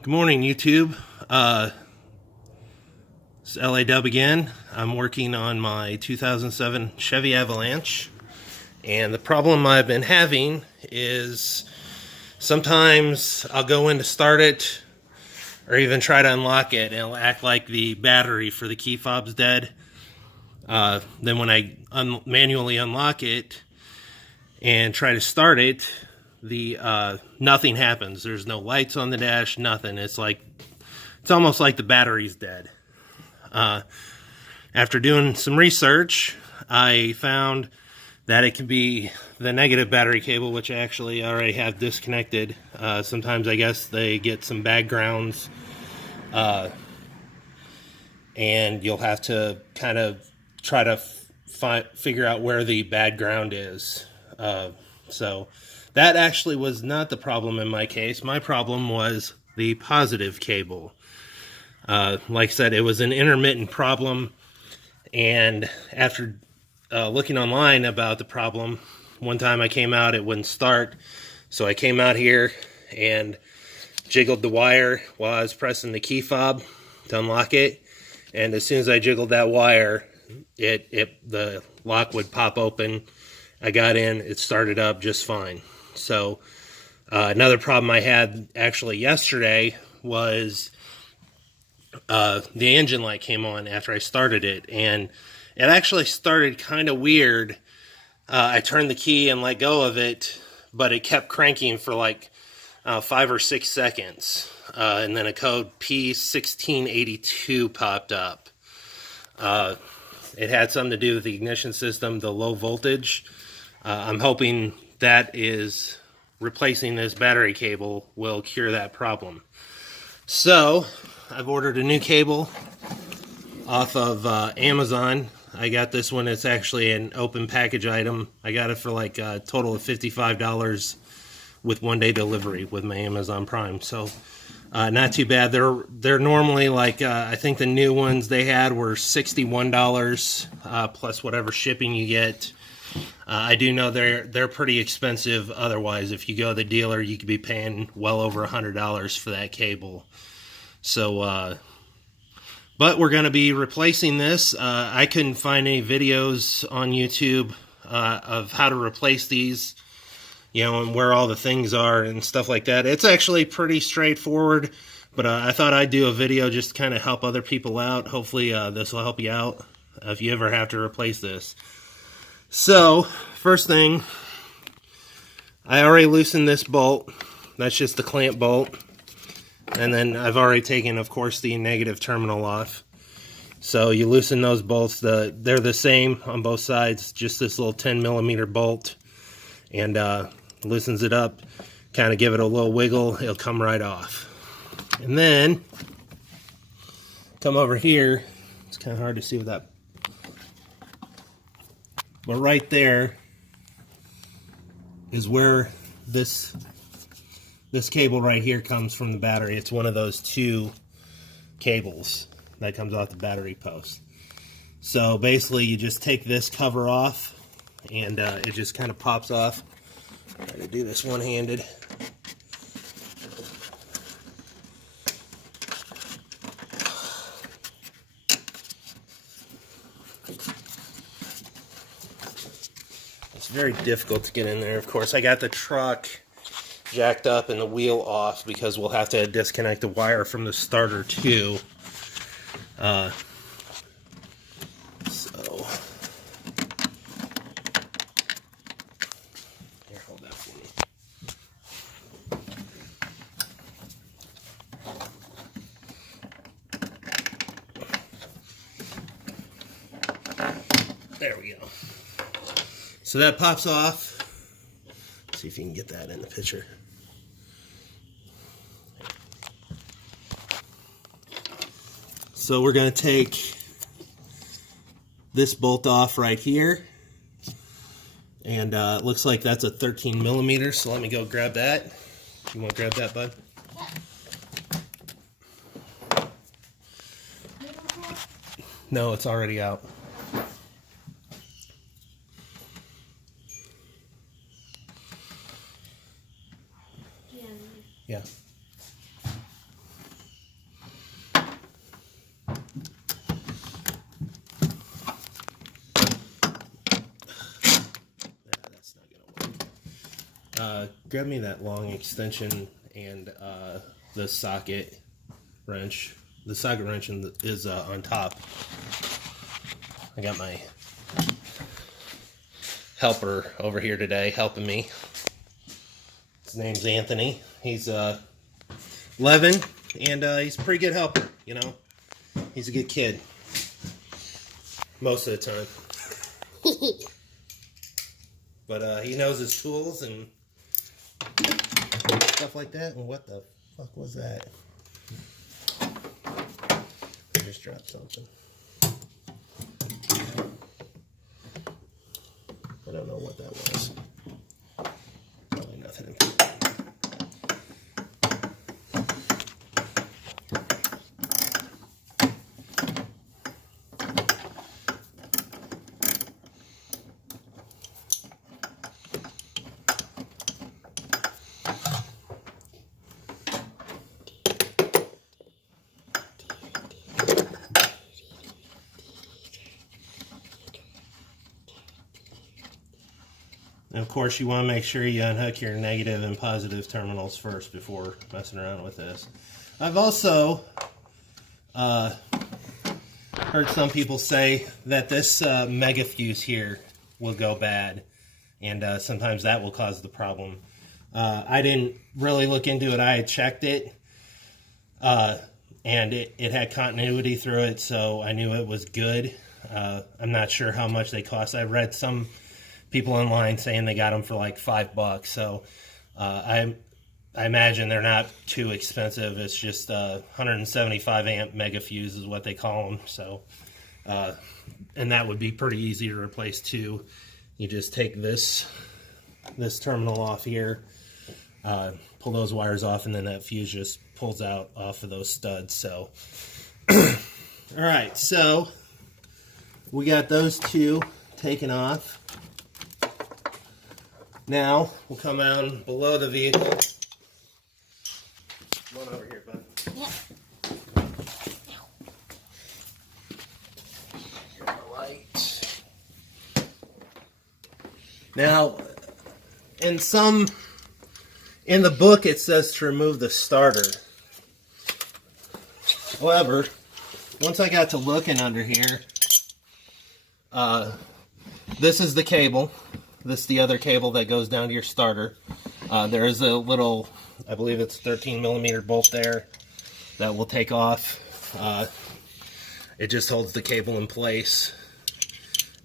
Good morning, YouTube. It's LA Dub again. I'm working on my 2007 Chevy Avalanche, and the problem I've been having is sometimes I'll go in to start it or even try to unlock it, and it'll act like the battery for the key fob's dead. Then when I manually unlock it and try to start it, nothing happens. There's no lights on the dash, nothing. It's almost like the battery's dead. After doing some research, I found that it could be the negative battery cable, which I actually already have disconnected. Sometimes I guess they get some bad grounds, and you'll have to kind of try to figure out where the bad ground is. So that actually was not the problem in my case. My problem was the positive cable. Like I said, it was an intermittent problem, and after looking online about the problem, one time I came out, it wouldn't start, so I came out here and jiggled the wire while I was pressing the key fob to unlock it, and as soon as I jiggled that wire, the lock would pop open. I got in, it started up just fine. So another problem I had actually yesterday was the engine light came on after I started it, and it actually started kind of weird. I turned the key and let go of it, but it kept cranking for like 5 or 6 seconds, and then a code P1682 popped up. It had something to do with the ignition system, the low voltage. I'm hoping that is replacing this battery cable will cure that problem. So I've ordered a new cable off of Amazon. I got this one. It's actually an open package item. I got it for like a total of $55 with 1-day delivery with my Amazon Prime. So not too bad. They're normally like I think the new ones they had were $61 plus whatever shipping you get. I do know they're pretty expensive otherwise. If you go to the dealer, you could be paying well over $100 for that cable. So, but we're going to be replacing this. I couldn't find any videos on YouTube of how to replace these, and where all the things are and stuff like that. It's actually pretty straightforward, but I thought I'd do a video just to kind of help other people out. Hopefully this will help you out if you ever have to replace this. So, first thing, I already loosened this bolt. That's just the clamp bolt. And then I've already taken, of course, the negative terminal off. So you loosen those bolts. They're the same on both sides, just this little 10mm bolt. And loosens it up, kind of give it a little wiggle, it'll come right off. And then, come over here, it's kind of hard to see with that. But right there is where this cable right here comes from the battery. It's one of those 2 cables that comes off the battery post. So basically you just take this cover off and it just kind of pops off. Try to do this one-handed. It's very difficult to get in there. Of course, I got the truck jacked up and the wheel off because we'll have to disconnect the wire from the starter too. So here, hold that for me. There we go. So that pops off. Let's see if you can get that in the picture. So we're going to take this bolt off right here. And it looks like that's a 13mm, so let me go grab that. You want to grab that, bud? No, it's already out. Yeah. grab me that long extension and the socket wrench. The socket wrench is on top. I got my helper over here today helping me. His name's Anthony. He's 11, and he's a pretty good helper, you know. He's a good kid. Most of the time. But he knows his tools and stuff like that. And what the fuck was that? I just dropped something. I don't know what that was. Probably nothing important. And of course, you want to make sure you unhook your negative and positive terminals first before messing around with this. I've also heard some people say that this mega fuse here will go bad, and sometimes that will cause the problem. I didn't really look into it. I had checked it, and it had continuity through it, so I knew it was good. I'm not sure how much they cost. I read some people online saying they got them for like $5, so I imagine they're not too expensive. It's just 175 amp mega fuse is what they call them. So, and that would be pretty easy to replace too. You just take this terminal off here, pull those wires off, and then that fuse just pulls out off of those studs. So, all right, so we got those two taken off. Now, we'll come out below the vehicle. Come on over here, bud. Yeah. Here's the light. Now, in the book it says to remove the starter. However, once I got to looking under here, this is the cable. This is the other cable that goes down to your starter. There is a little, I believe it's 13 millimeter bolt there that will take off. It just holds the cable in place.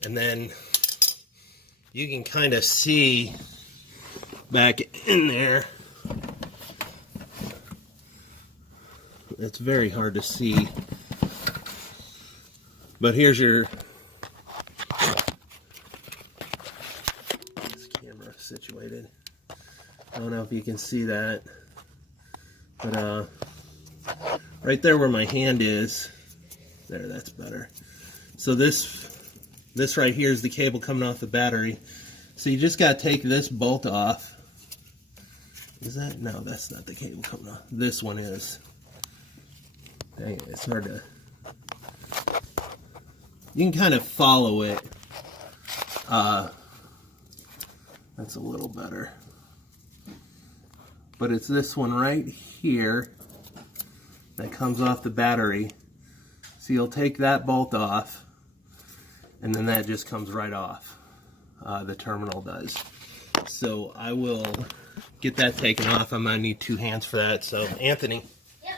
And then you can kind of see back in there. It's very hard to see. But here's your situated. I don't know if you can see that, but right there where my hand is, there, that's better. So this right here is the cable coming off the battery. So you just got to take this bolt off. Is that? No, that's not the cable coming off. This one is. Dang it, it's hard to. You can kind of follow it. That's a little better. But it's this one right here that comes off the battery. So you'll take that bolt off, and then that just comes right off. The terminal does. So I will get that taken off. I'm going to need 2 hands for that. So, Anthony. Yep.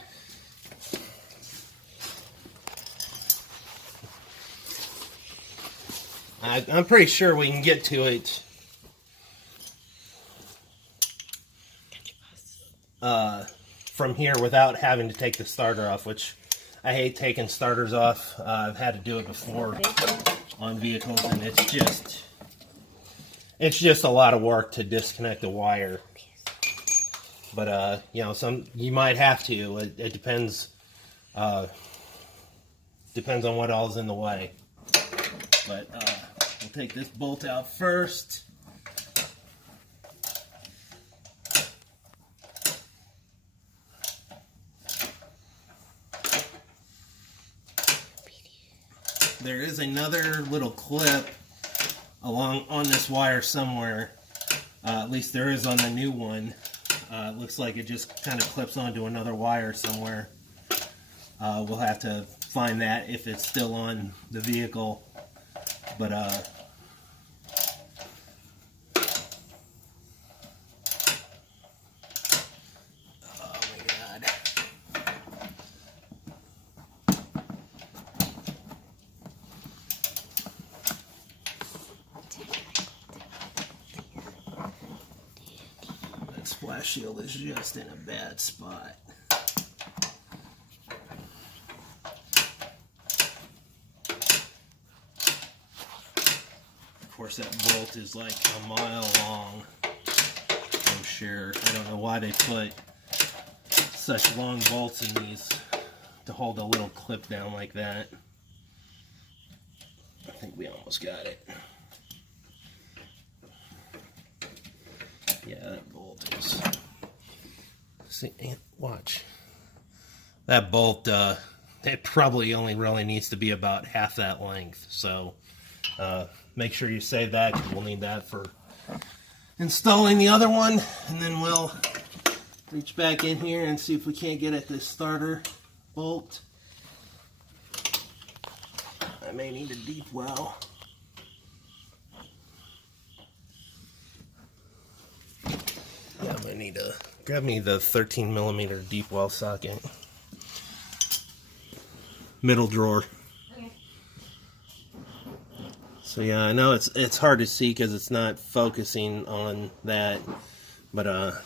I'm pretty sure we can get to it from here without having to take the starter off, which I hate taking starters off. I've had to do it before on vehicles, and it's just a lot of work to disconnect the wire. But you know, you might have to. It depends. Depends on what all's in the way. But we'll take this bolt out first. There is another little clip along on this wire somewhere At least there is on the new one. It looks like it just kind of clips onto another wire somewhere. We'll have to find that if it's still on the vehicle. But oh my God. That splash shield is just in a bad spot. Of course, that bolt is like a mile long, I'm sure. I don't know why they put such long bolts in these to hold a little clip down like that. I think we almost got it. Yeah, that bolt is... See, watch. That bolt, it probably only really needs to be about half that length, so... make sure you save that, because we'll need that for installing the other one, and then we'll reach back in here and see if we can't get at this starter bolt. I may need a deep well. Yeah, I'm gonna need to grab me the 13mm deep well socket. Middle drawer. So yeah, I know it's hard to see because it's not focusing on that, but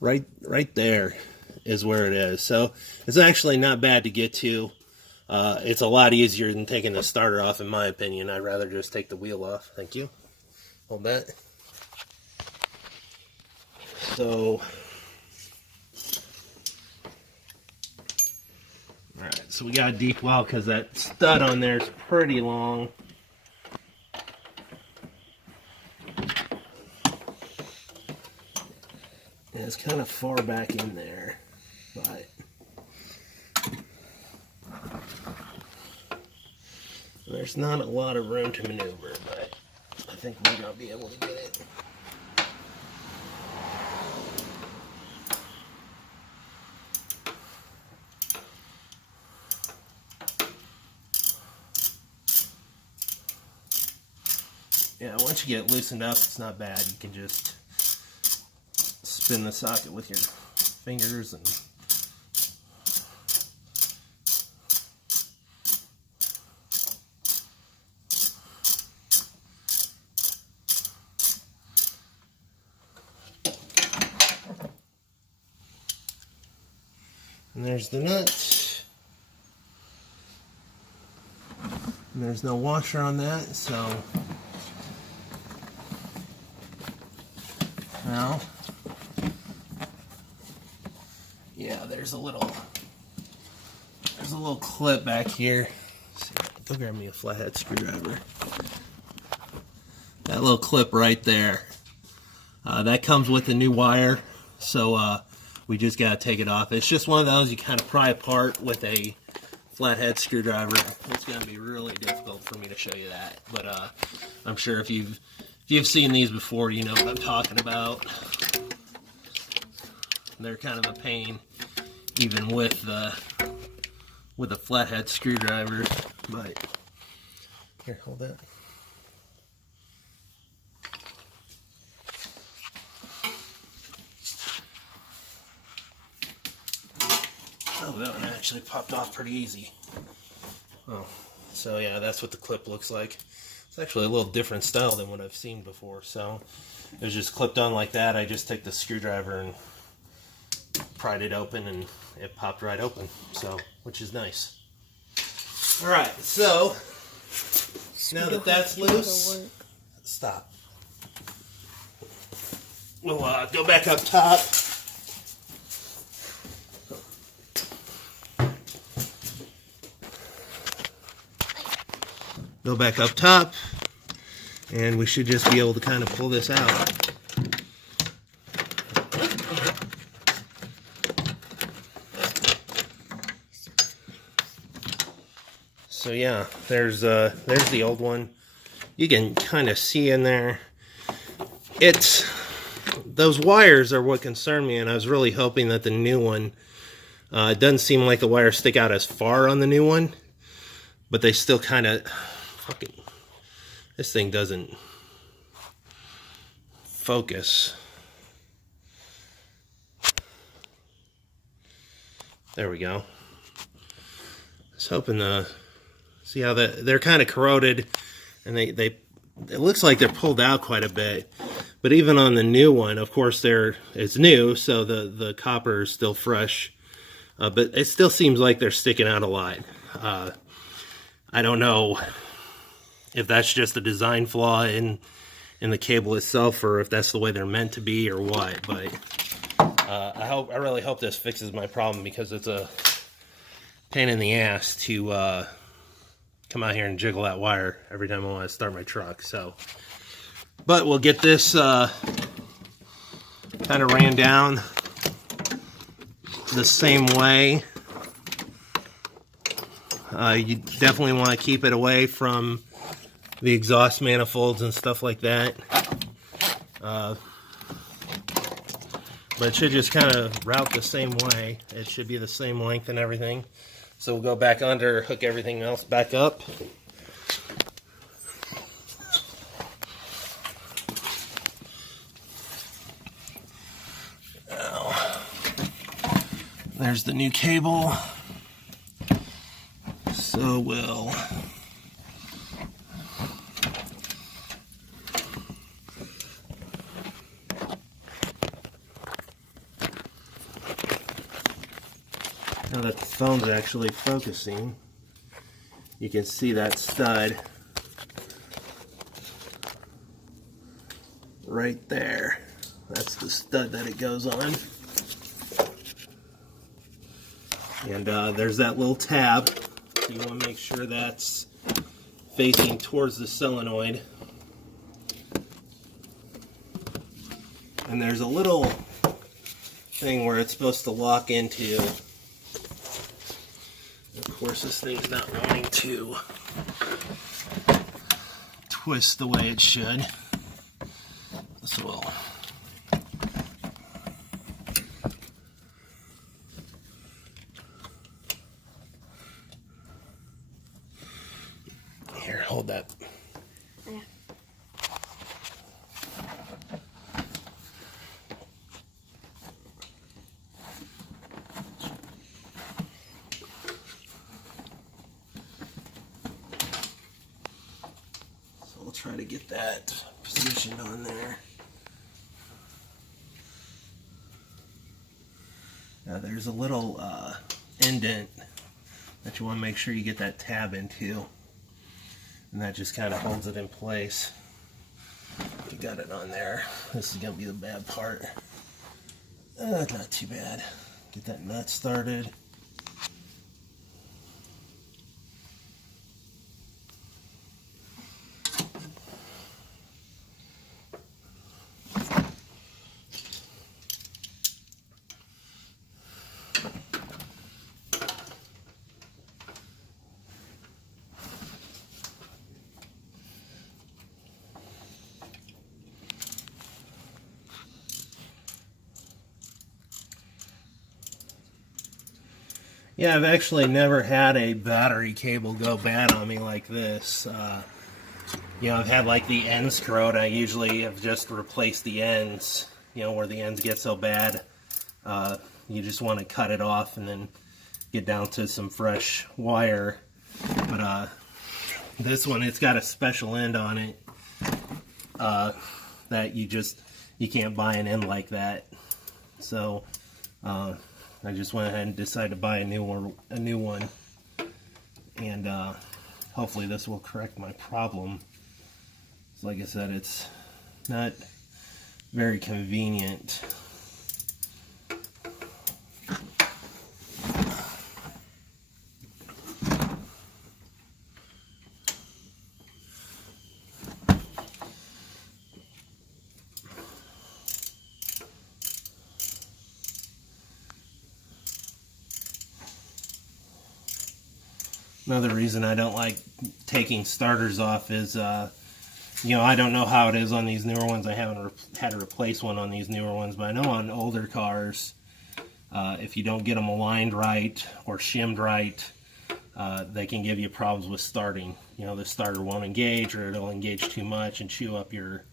right there is where it is. So it's actually not bad to get to. It's a lot easier than taking the starter off, in my opinion. I'd rather just take the wheel off. Thank you. Hold that. So, all right. So we got a deep well because that stud on there is pretty long. And it's kind of far back in there, but there's not a lot of room to maneuver, but I think we're going to be able to get it. Yeah, once you get it loosened up, it's not bad. You can just spin the socket with your fingers and there's the nut. And there's no washer on that, so now, yeah, there's a little clip back here. Go grab me a flathead screwdriver. That little clip right there. That comes with the new wire, so we just gotta take it off. It's just one of those you kind of pry apart with a flathead screwdriver. It's gonna be really difficult for me to show you that, but I'm sure if you've seen these before, you know what I'm talking about. They're kind of a pain, even with a flathead screwdriver. But here, hold that. Oh, that one actually popped off pretty easy. Oh, so yeah, that's what the clip looks like. It's actually a little different style than what I've seen before. So it was just clipped on like that. I just took the screwdriver and pried it open, and it popped right open. So, which is nice. All right, so now that that's loose, stop. We'll go back up top. Go back up top, and we should just be able to kind of pull this out. So yeah, there's the old one. You can kind of see in there. it's those wires are what concern me, and I was really hoping that the new one, it doesn't seem like the wires stick out as far on the new one, but they still kind of, fucking, this thing doesn't focus. There we go. I was hoping to see how they're kind of corroded, and it looks like they're pulled out quite a bit. But even on the new one, of course, it's new, so the copper is still fresh. But it still seems like they're sticking out a lot. I don't know if that's just a design flaw in the cable itself, or if that's the way they're meant to be, or what. But I really hope this fixes my problem, because it's a pain in the ass to come out here and jiggle that wire every time I want to start my truck. So, but we'll get this kind of ran down the same way. You definitely want to keep it away from the exhaust manifolds and stuff like that. But it should just kind of route the same way. It should be the same length and everything. So we'll go back under, hook everything else back up. Now, there's the new cable. So we'll now that the phone's actually focusing, you can see that stud right there. That's the stud that it goes on. And there's that little tab. So you want to make sure that's facing towards the solenoid. And there's a little thing where it's supposed to lock into. Of course, this thing's not wanting to twist the way it should. This will. Here, hold that. Yeah. We'll try to get that positioned on there. Now there's a little indent that you want to make sure you get that tab into, and that just kind of holds it in place. If you got it on there, this is going to be the bad part. Not too bad. Get that nut started. Yeah, I've actually never had a battery cable go bad on me like this. You know, I've had like the ends corrode. I usually have just replaced the ends, you know, where the ends get so bad. You just want to cut it off and then get down to some fresh wire. But this one, it's got a special end on it that you can't buy an end like that. So I just went ahead and decided to buy a new one, and hopefully this will correct my problem. So like I said, it's not very convenient. Another reason I don't like taking starters off is You know, I don't know how it is on these newer ones. I haven't had to replace one on these newer ones, but I know on older cars, if you don't get them aligned right or shimmed right, they can give you problems with starting. You know, the starter won't engage, or it'll engage too much and chew up your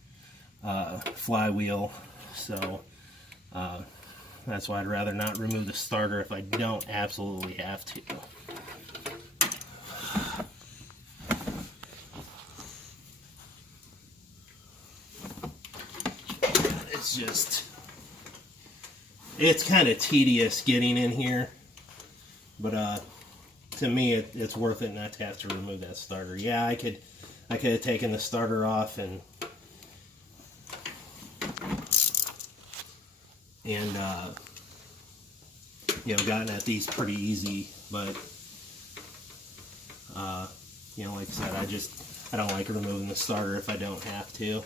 flywheel. So that's why I'd rather not remove the starter if I don't absolutely have to. It's kind of tedious getting in here, but to me it's worth it not to have to remove that starter. Yeah, I could have taken the starter off and you know, gotten at these pretty easy, but you know, like I said, I don't like removing the starter if I don't have to.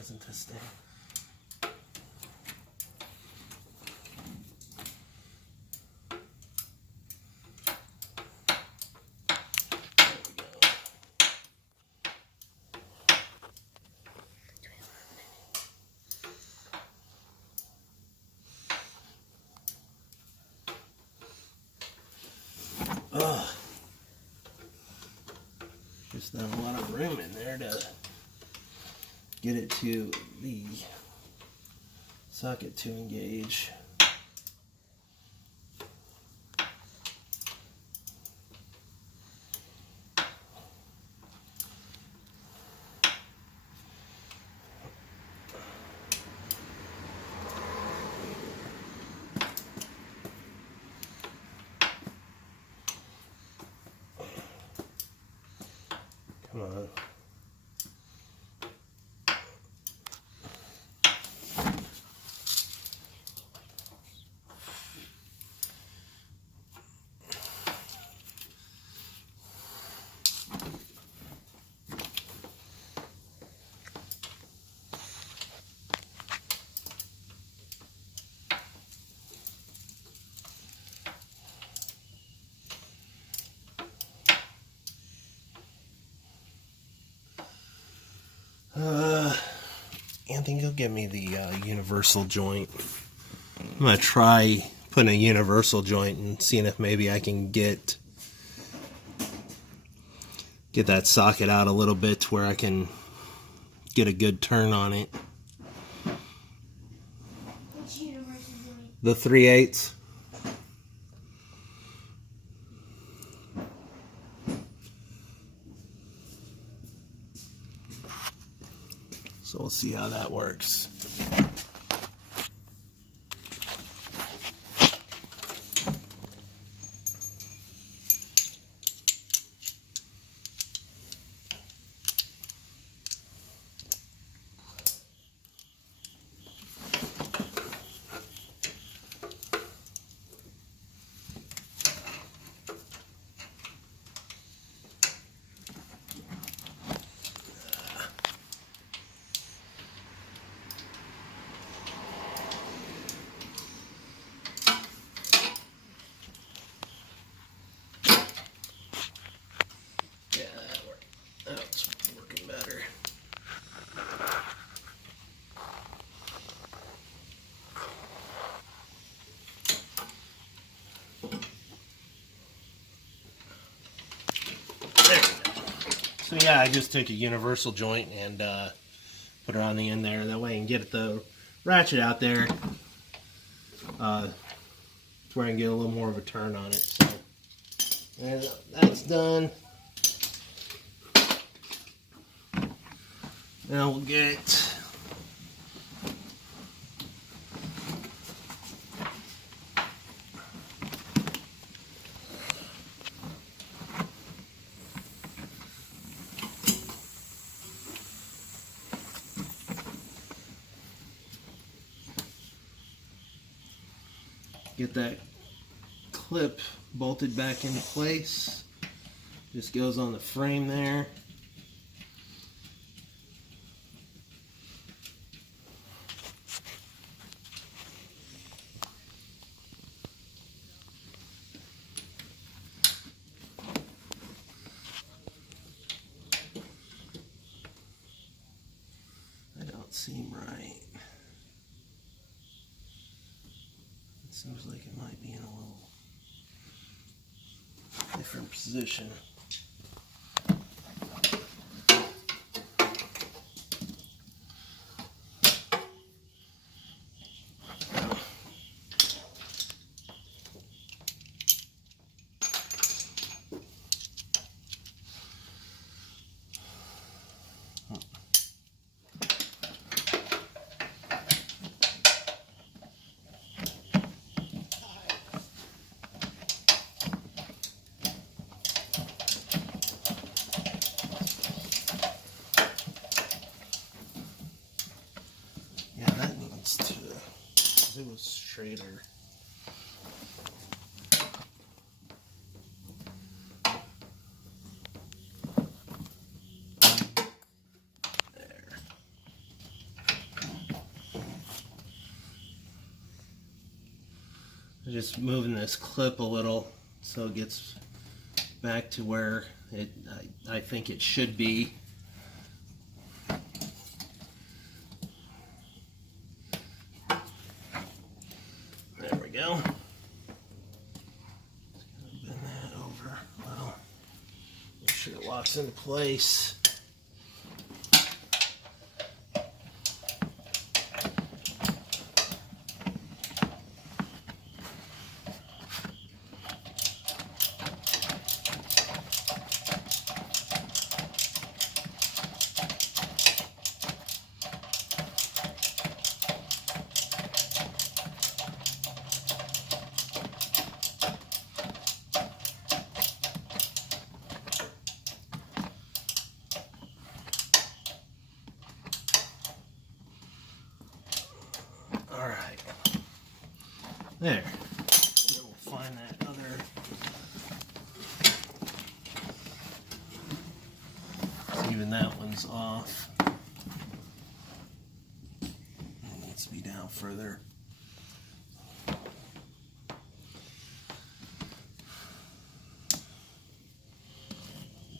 Isn't this thing? Ugh. Just not a lot of room in there to get it to the socket to engage. Come on. Anthony, go get me the universal joint. I'm going to try putting a universal joint and seeing if maybe I can get that socket out a little bit to where I can get a good turn on it. Which universal joint? The 3/8. So we'll see how that works. So yeah, I just took a universal joint and put it on the end there. That way I can get the ratchet out there to where I can get a little more of a turn on it. So and that's done. Now we'll get that clip bolted back into place. Just goes on the frame there. That don't seem right. It seems like it might be in a little different position. Yeah, that needs to, 'cause it was straighter. There. Just moving this clip a little so it gets back to where I think it should be. There we go. Just gonna bend that over. Well, make sure it locks into place. Alright, there. Then we'll find that other. So even that one's off. It needs to be down further.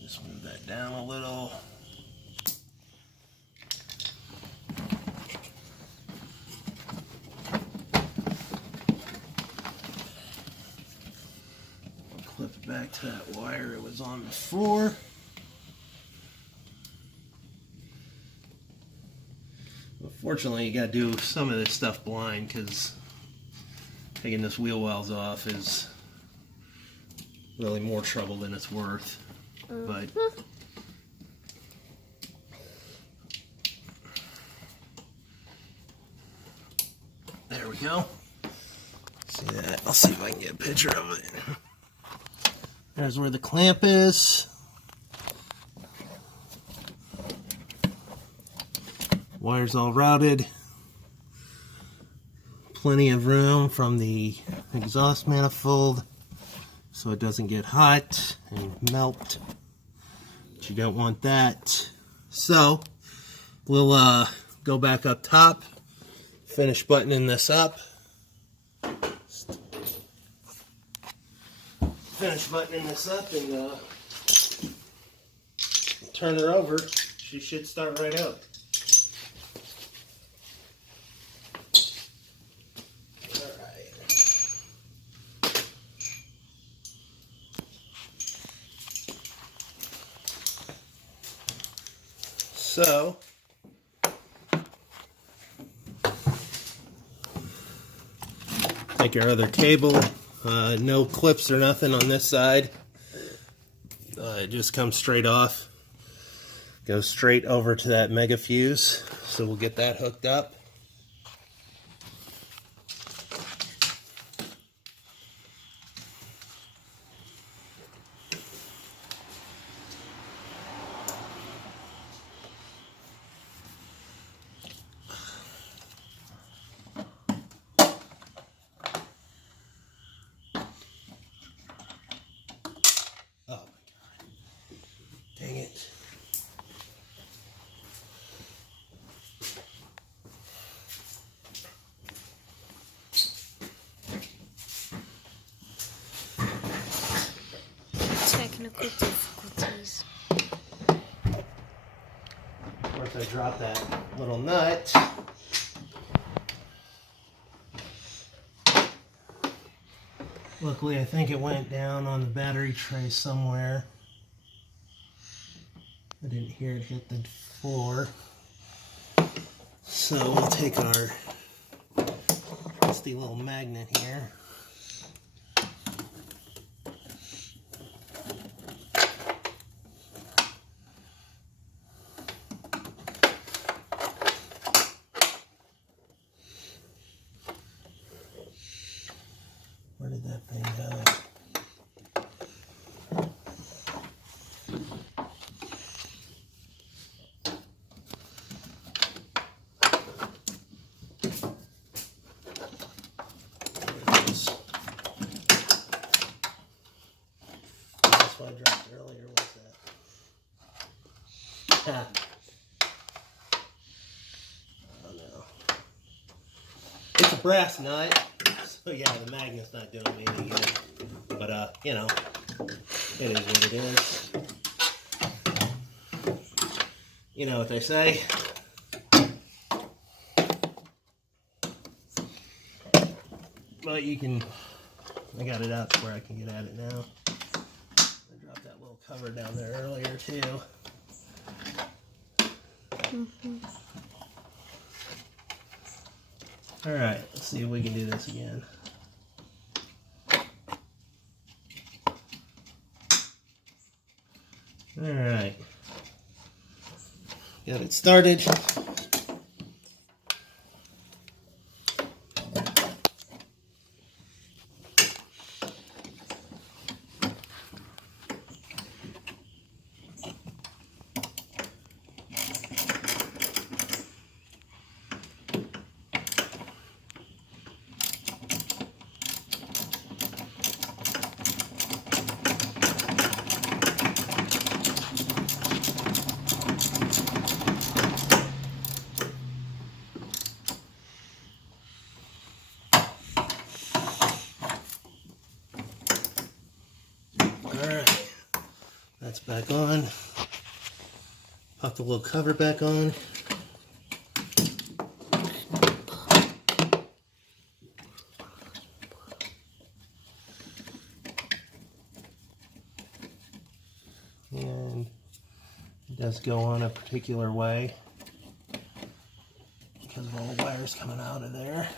Just move that down a little. Clip it back to that wire it was on before. Unfortunately, you got to do some of this stuff blind because taking this wheel wells off is really more trouble than it's worth. But there we go. See that? I'll see if I can get a picture of it. There's where the clamp is. Wire's all routed. Plenty of room from the exhaust manifold so it doesn't get hot and melt. But you don't want that. So we'll go back up top, finish buttoning this up. Finish buttoning this up and turn her over. She should start right up. So, take your other cable, no clips or nothing on this side, it just comes straight off, goes straight over to that mega fuse, so we'll get that hooked up. technical difficulties. Of course, I dropped that little nut. Luckily, I think it went down on the battery tray somewhere. I didn't hear it hit the floor. So we'll take our rusty little magnet here. Where did that thing go? I dropped earlier was that. Oh no. It's a brass nut, so yeah, the magnet's not doing me any good. But you know, it is what it is. You know what they say. But you can, I got it out to where I can get at it now. That little cover down there earlier too. All right, let's see if we can do this again. All right, got it started. Alright, that's back on. Pop the little cover back on. And it does go on a particular way because of all the wires coming out of there.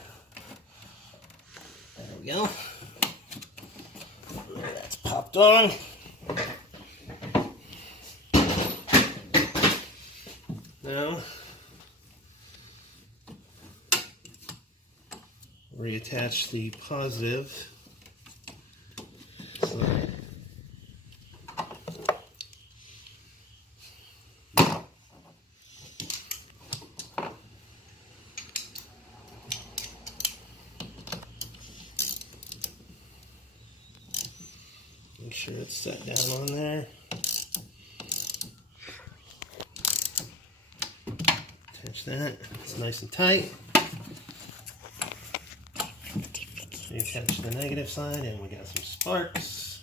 There we go. There, that's popped on. Now, reattach the positive side. Make sure it's set down on there. Attach that. It's nice and tight. Attach the negative side, and we got some sparks.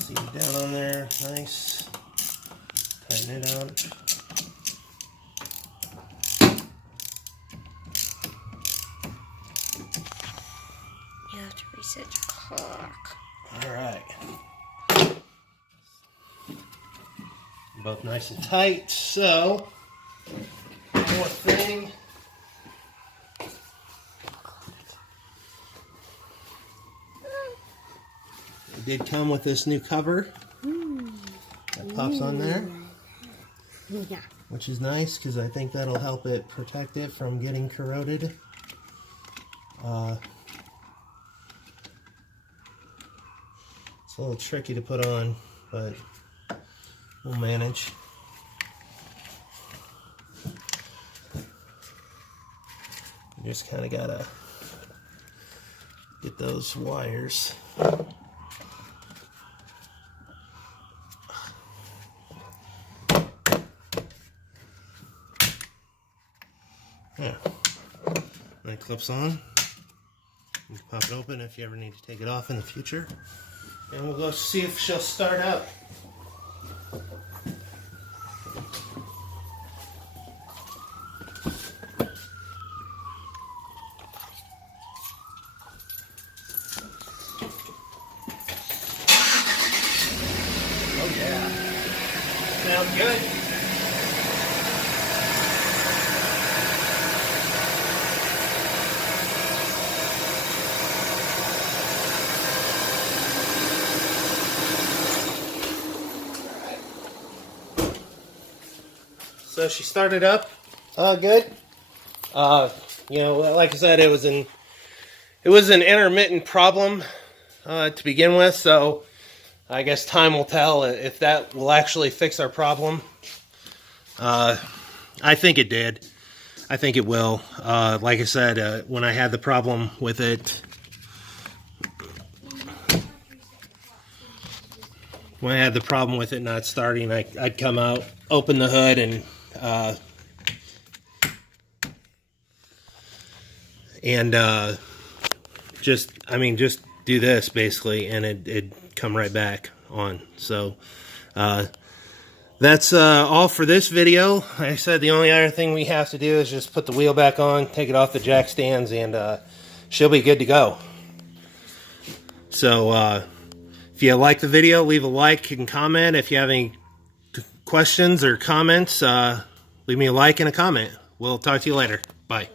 See it down on there, nice. Tighten it out. You have to reset your clock. Alright. Both nice and tight, so one more thing. It did come with this new cover that pops on there, Yeah. which is nice because I think that'll help it protect it from getting corroded. It's a little tricky to put on, but we'll manage. You just kind of gotta get those wires Yeah. And it clips on. You can pop it open if you ever need to take it off in the future. And we'll go see if she'll start up. Oh yeah. Sounds good. So she started up good. You know, like I said, it was an intermittent problem to begin with, so I guess time will tell if that will actually fix our problem. I think it did. I think it will. Like I said, when I had the problem with it, not starting, I'd come out, open the hood, and just do this basically, and it'd come right back on. So that's all for this video. Like I said, the only other thing we have to do is just put the wheel back on, take it off the jack stands, and she'll be good to go. So if you like the video, leave a like and comment. If you have any questions or comments, leave me a like and a comment. We'll talk to you later. Bye.